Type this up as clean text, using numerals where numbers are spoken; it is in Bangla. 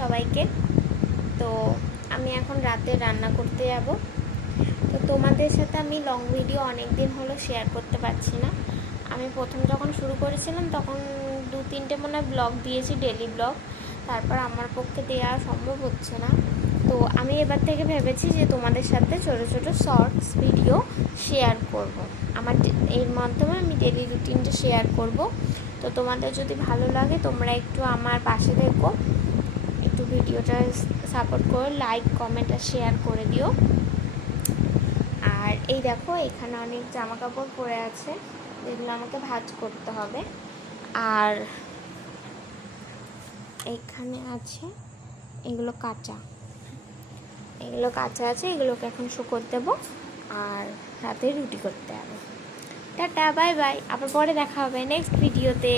সবাইকে। তো আমি এখন রাতে রান্না করতে যাব। তো তোমাদের সাথে আমি লং ভিডিও অনেক দিন হলো শেয়ার করতে পারছি না। আমি প্রথম যখন শুরু করেছিলাম তখন 2-3টে মনে হয় ব্লগ দিয়েছি, ডেলি ব্লগ। তারপর আমার পক্ষে দেওয়া সম্ভব হচ্ছে না। তো আমি এবার থেকে ভেবেছি যে তোমাদের সাথে ছোটো ছোটো শর্টস ভিডিও শেয়ার করব। আমার এর মাধ্যমে আমি ডেলি রুটিনটা শেয়ার করব। তো তোমাদের যদি ভালো লাগে তোমরা একটু আমার পাশে থেকো, একটু ভিডিওটা সাপোর্ট করো, লাইক কমেন্ট আর শেয়ার করে দিও। আর এই দেখো এখানে অনেক জামা কাপড় পরে আছে, যেগুলো আমাকে ভাঁজ করতে হবে। আর এখানে আছে এগুলো কাঁচা আছে, এগুলোকে এখন শুকোতে দেবো। আর রাতে রুটি করতে হবে। টাটা, বাই বাই, আবার পরে দেখা হবে নেক্সট ভিডিওতে।